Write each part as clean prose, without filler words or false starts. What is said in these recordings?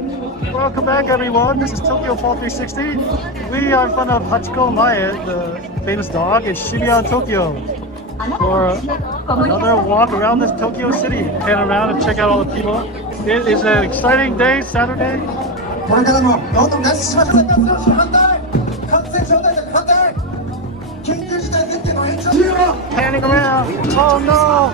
Welcome back, everyone. This is TokyoPaul 360. We are in front of Hachiko Maya, the famous dog in Shibuya, Tokyo, for another walk around this Tokyo city and around and check out all the people. It is an exciting day, Saturday. Panning around. Oh no!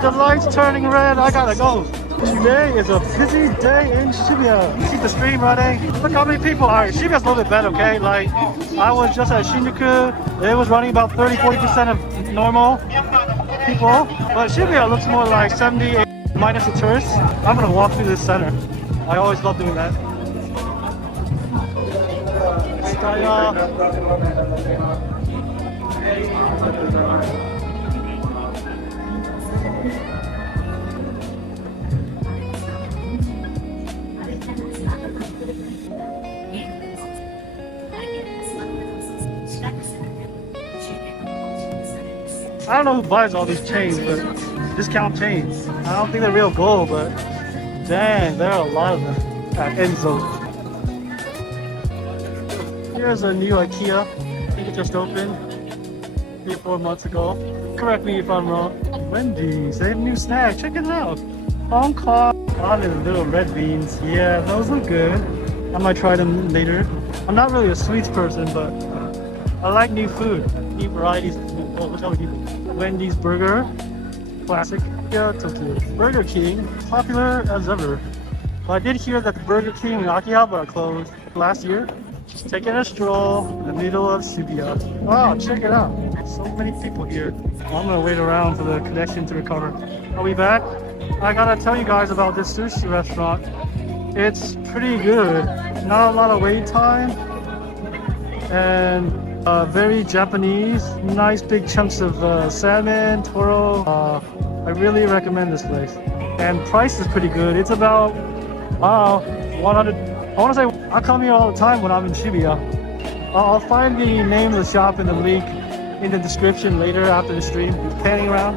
The light's turning red. I gotta go. Today is a busy day in Shibuya. See the stream running. Look how many people are. Shibuya's a little bit better, okay? Like, I was just at Shinjuku. It was running about 30-40% of normal people. But Shibuya looks more like 70, 80, minus the tourists. I'm gonna walk through this center. I always love doing that. I don't know who buys all these chains, but discount chains. I don't think they're real gold, but dang, there are a lot of them at Enzo. Here's a new IKEA. I think it just opened 3 or 4 months ago. Correct me if I'm wrong. Wendy's, they have a new snack. Check it out. Hong Kong. Oh, the little red beans. Yeah, those look good. I might try them later. I'm not really a sweets person, but I like new food, new varieties of food. Oh, look how many people. Wendy's burger, classic. Yeah, Tokyo. Burger King, popular as ever. Well, I did hear that the Burger King in Akihabara closed last year. Just taking a stroll in the middle of Shibuya. Wow, check it out. So many people here. I'm gonna wait around for the connection to recover. Are we back? I gotta tell you guys about this sushi restaurant. It's pretty good. Not a lot of wait time. And very Japanese. Nice big chunks of salmon, toro. I really recommend this place. And price is pretty good. It's about, 100. I want to say, I come here all the time when I'm in Shibuya. I'll find the name of the shop and the link in the description later after the stream. Panning around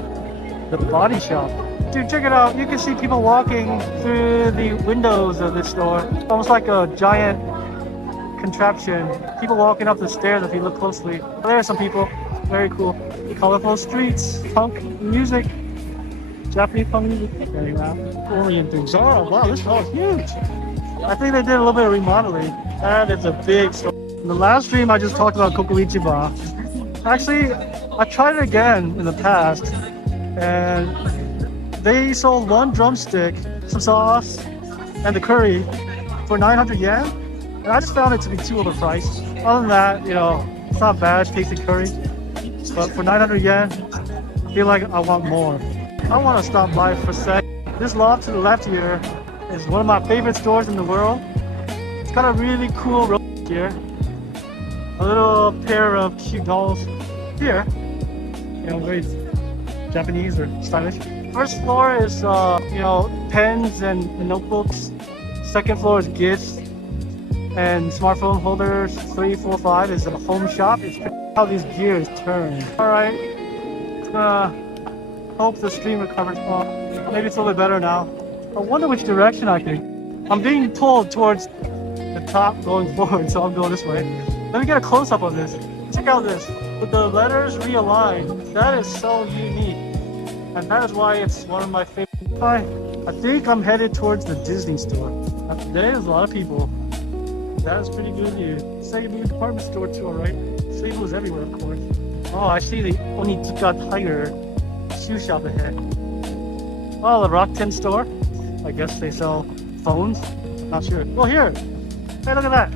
the body shop. Dude, check it out. You can see people walking through the windows of this store. Almost like a giant contraption. People walking up the stairs if you look closely. There are some people. Very cool. Colorful streets. Punk music. Japanese punk music. Panning around. Orienting. Zara. Wow, this store is huge. I think they did a little bit of remodeling. And it's a big store. In the last stream, I just talked about Kokuichiba. Actually, I tried it again in the past, and they sold one drumstick, some sauce, and the curry for 900 yen. And I just found it to be too overpriced. Other than that, you know, it's not bad tasting curry. But for 900 yen, I feel like I want more. I want to stop by for a sec. This lot to the left here is one of my favorite stores in the world. It's got a really cool road here. A little pair of cute dolls here. You know, very Japanese or stylish. First floor is, you know, pens and notebooks. Second floor is gifts and smartphone holders. 3, 4, 5 is a home shop. It's how these gears turn. Alright, hope the stream recovers. Maybe it's a little bit better now. I wonder which direction I can. I'm being pulled towards the top going forward, so I'll go this way. Let me get a close-up of this. Check out this. With the letters realigned, that is so unique. And that is why it's one of my favorite. I think I'm headed towards the Disney store. Today there's a lot of people. That is pretty good view. Seibu department store too, right? Seibu is everywhere, of course. Oh, I see the Onitsuka Tiger shoe shop ahead. Oh, the Rakuten store. I guess they sell phones. Not sure. Oh, here. Hey, look at that.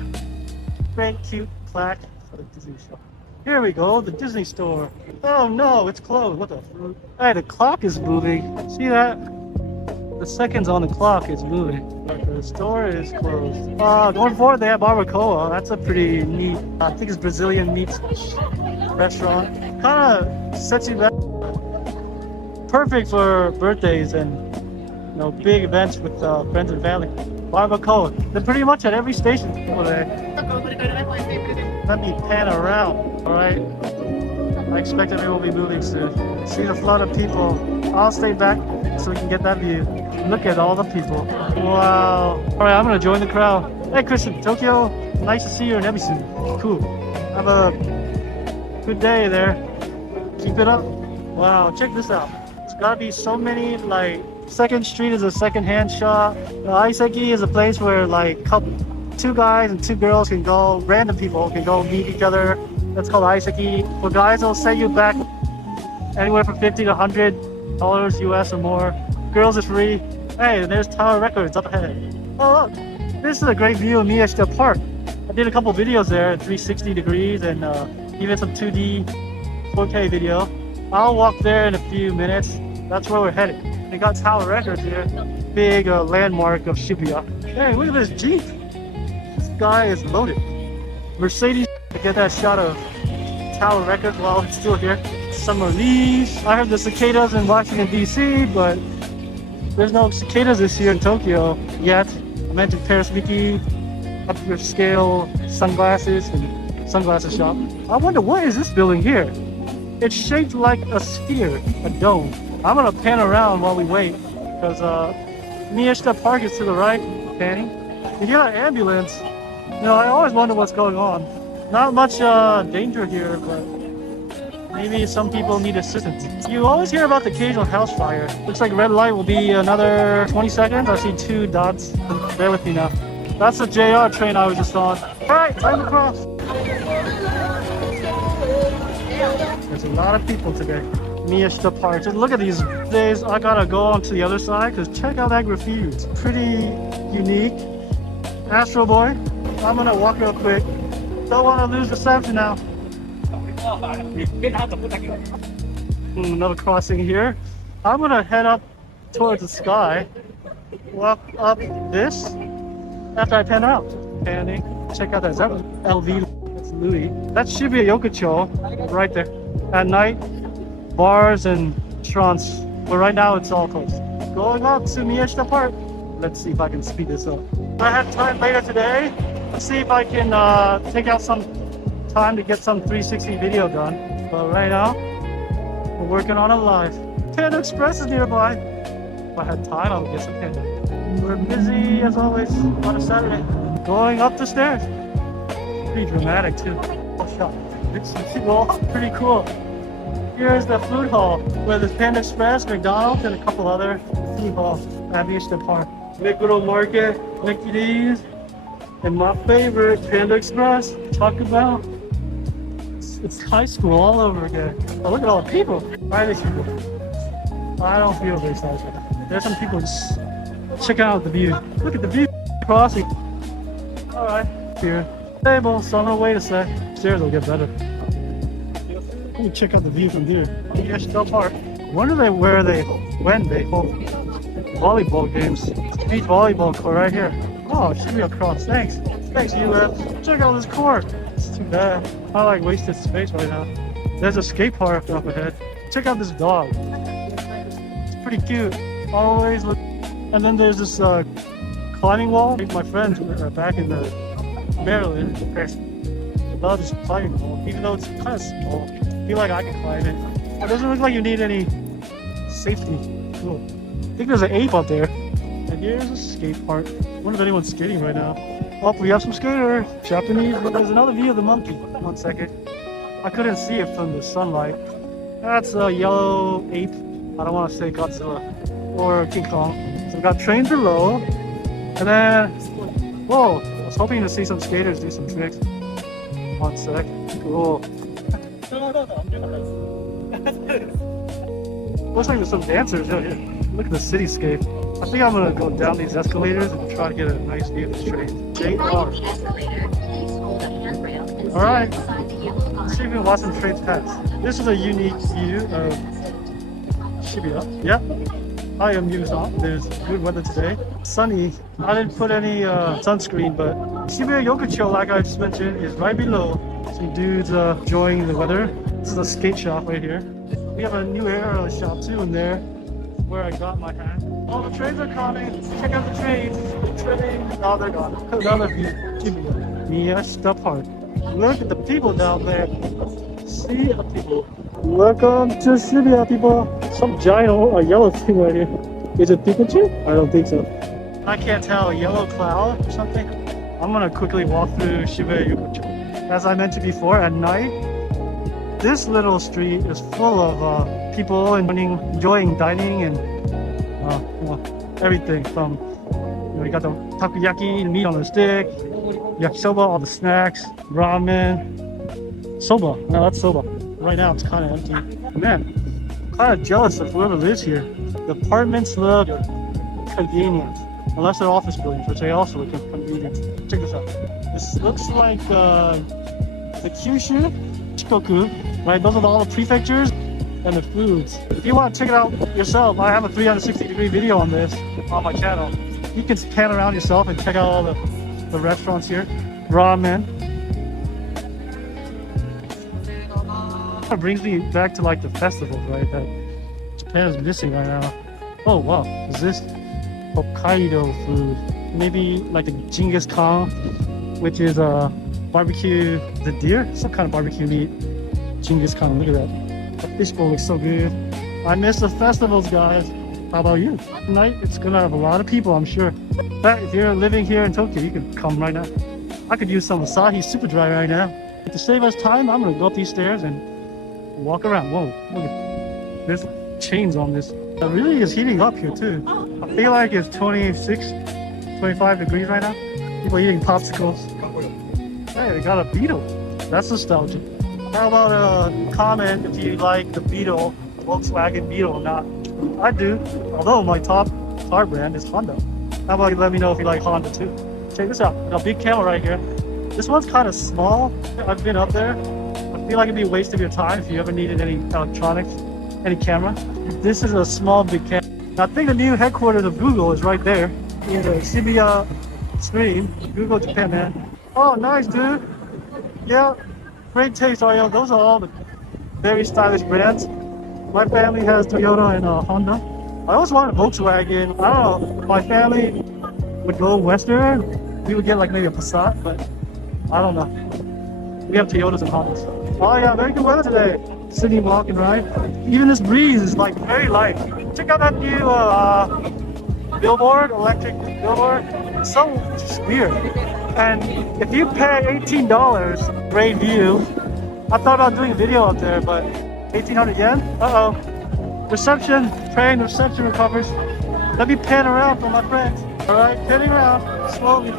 Great, cute plaque for the Disney shop. Here we go, the Disney store. Oh no, it's closed. What the fruit? Hey, the clock is moving. See that? The seconds on the clock is moving. But the store is closed. Going forward, they have barbacoa. That's a pretty neat, I think it's Brazilian meat restaurant. Kind of sets you back. Perfect for birthdays and, you know, big events with friends and family. Barbacoa. They're pretty much at every station over there. Let me pan around. Alright. I expect everyone will be moving soon. See the flood of people. I'll stay back so we can get that view. Look at all the people. Wow. Alright, I'm gonna join the crowd. Hey Christian, Tokyo, nice to see you in Ebisu. Cool. Have a good day there. Keep it up. Wow, check this out. It's gotta be so many, like, Second Street is a second-hand shop. The Aiseki is a place where like two guys and two girls can go, random people can go meet each other. That's called Aiseki. For guys, they'll set you back anywhere from $50 to $100 US or more. Girls is free. Hey, there's Tower Records up ahead. Oh look, this is a great view of Miyashita Park. I did a couple videos there at 360 degrees and even some 2D 4K video. I'll walk there in a few minutes. That's where we're headed. They got Tower Records here. Big landmark of Shibuya. Hey, look at this Jeep. This guy is loaded. Mercedes to get that shot of Tower Records while it's still here. Some of these. I heard the cicadas in Washington DC, but there's no cicadas this year in Tokyo yet. I mentioned Paris Mickey, upscale sunglasses and sunglasses shop. I wonder what is this building here? It's shaped like a sphere, a dome. I'm gonna pan around while we wait because Miyashita Park is to the right. Panning. You hear an ambulance. You know, I always wonder what's going on. Not much danger here, but maybe some people need assistance. You always hear about the occasional house fire. Looks like red light will be another 20 seconds. I see 2 dots. Bear with me now. That's the JR train I was just on. Alright, time to cross. There's a lot of people today. Miyashita Park. Just look at these days. I gotta go on to the other side because check out that graffiti. It's pretty unique. Astro Boy. I'm gonna walk real quick. Don't want to lose reception now. Another crossing here. I'm gonna head up towards the sky. Walk up this after I pan out. Panning. Check out that. Is that LV? That's Louis. That's Shibuya Yokocho right there. At night, bars and restaurants. But right now it's all closed. Going up to Miyashita Park. Let's see if I can speed this up. If I have time later today, let's see if I can take out some time to get some 360 video done. But right now, we're working on it live. Panda Express is nearby. If I had time, I would get some Panda. We're busy as always on a Saturday. Going up the stairs. Pretty dramatic too. Oh, shot. It's pretty cool. Here's the food hall where there's Panda Express, McDonald's, and a couple other food halls at Miyashita Park. Mikuro Market, Mickey D's, and my favorite, Panda Express. Talk about it's high school all over again. Oh, look at all the people. Why are these people? I don't feel very excited right now. There's some people just checking out the view. Look at the view crossing. Alright, here. Table, so I'm gonna wait a sec. Stairs will get better. Let me check out the view from here. Miyashita Park. Wonder when they hold volleyball games. Beach volleyball court right here. Oh, Shibuya Cross. Thanks. Thanks, US. Check out this court. It's too bad. I like wasted space right now. There's a skate park up ahead. Check out this dog. It's pretty cute. Always look. And then there's this climbing wall. My friends are back in the Maryland. I love this climbing wall, even though it's kind of small. I feel like I can climb it. It doesn't look like you need any safety. Cool. I think there's an ape up there. And here's a skate park. I wonder if anyone's skating right now. Oh, we have some skaters. Japanese. There's another view of the monkey. 1 second. I couldn't see it from the sunlight. That's a yellow ape. I don't want to say Godzilla or King Kong. So we got trains below. And then, whoa, I was hoping to see some skaters do some tricks. 1 sec. Cool. Looks like there's some dancers out here. Look at the cityscape. I think I'm gonna go down these escalators and try to get a nice view of this train. JR. Alright. Let's see if we can watch some trains pass. This is a unique view of Shibuya. Yep. I am Yusan. There's good weather today. Sunny. I didn't put any sunscreen, but Shibuya Yokocho, like I just mentioned, is right below. Some dudes enjoying the weather. This is a skate shop right here. We have a new air shop too in there where I got my hat. All the trains are coming. Check out the trains. The trains. Oh, they're gone. Another view. Shibuya. Miyashita Park. Look at the people down there. See the people. Welcome to Shibuya, people. Some giant yellow thing right here. Is it Pikachu? I don't think so. I can't tell, yellow cloud or something? I'm gonna quickly walk through Shibuya Yukocho. As I mentioned before, at night, this little street is full of people enjoying dining and well, everything from, you got the takoyaki, meat on the stick, yakisoba, all the snacks, ramen, soba. No, that's soba. Right now it's kind of empty. Man, I'm kind of jealous of whoever lives here. The apartments look convenient, unless they're office buildings, which they also look convenient. Check this out. This looks like the Kyushu, Shikoku, right? Those are all the prefectures and the foods. If you want to check it out yourself, I have a 360-degree video on this on my channel. You can pan around yourself and check out all the restaurants here. Ramen. It brings me back to like the festivals, right? That Japan is missing right now. Oh wow, is this Hokkaido food? Maybe like the Genghis Khan, which is barbecue, the deer? Some kind of barbecue meat. Genghis Khan, look at that. The fishbowl looks so good. I miss the festivals, guys. How about you? Tonight, it's gonna have a lot of people, I'm sure. In fact, if you're living here in Tokyo, you can come right now. I could use some Asahi Super Dry right now. To save us time, I'm gonna go up these stairs and walk around. Whoa, look at, there's chains on this. It really is heating up here too. I feel like it's 26, 25 degrees right now. People eating popsicles. Hey, they got a Beetle. That's nostalgic. How about a comment if you like the Beetle, Volkswagen Beetle or not? I do, although my top car brand is Honda. How about you let me know if you like Honda too? Check this out, a big camera right here. This one's kind of small. I've been up there. I feel like it'd be a waste of your time if you ever needed any electronics, any camera. This is a small, big camera. I think the new headquarters of Google is right there in the Shibuya stream. Google Japan, man. Oh, nice, dude. Yeah, great taste, Ariel. Those are all the very stylish brands. My family has Toyota and Honda. I always wanted a Volkswagen. I don't know, my family would go Western. We would get like maybe a Passat, but I don't know. We have Toyotas and Hondas. Oh yeah, very good weather today. Sitting, walking, right? Even this breeze is like very light. Check out that new billboard, electric billboard. It's so just weird. And if you pay $18, great view. I thought about doing a video up there, but 1,800 yen? Uh-oh. Reception, train reception recovers. Let me pan around for my friends. All right, panning around, slowly.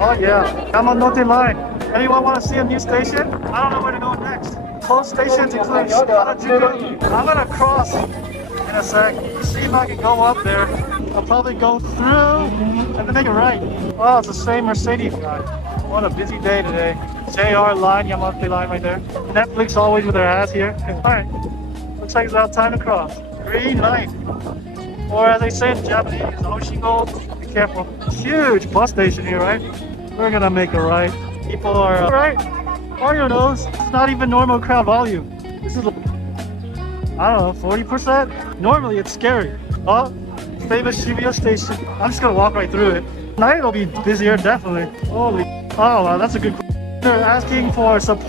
Oh yeah, Yamanote line. Anyone want to see a new station? I don't know where to go next. Close stations include Hachiko. I'm gonna cross in a sec. See if I can go up there. I'll probably go through and then make a right. Oh, it's the same Mercedes guy. What a busy day today. JR line, Yamanote line right there. Netflix always with their ass here. Alright, looks like it's about time to cross. Green light. Or as they say in Japanese, Hachiko. Be careful. Huge bus station here, right? We're gonna make a right. People are, right? Mario knows, it's not even normal crowd volume. This is, I don't know, 40%? Normally it's scary. Oh, famous Shibuya station. I'm just gonna walk right through it. Tonight it'll be busier, definitely. Holy, oh wow, that's a good question. They're asking for support.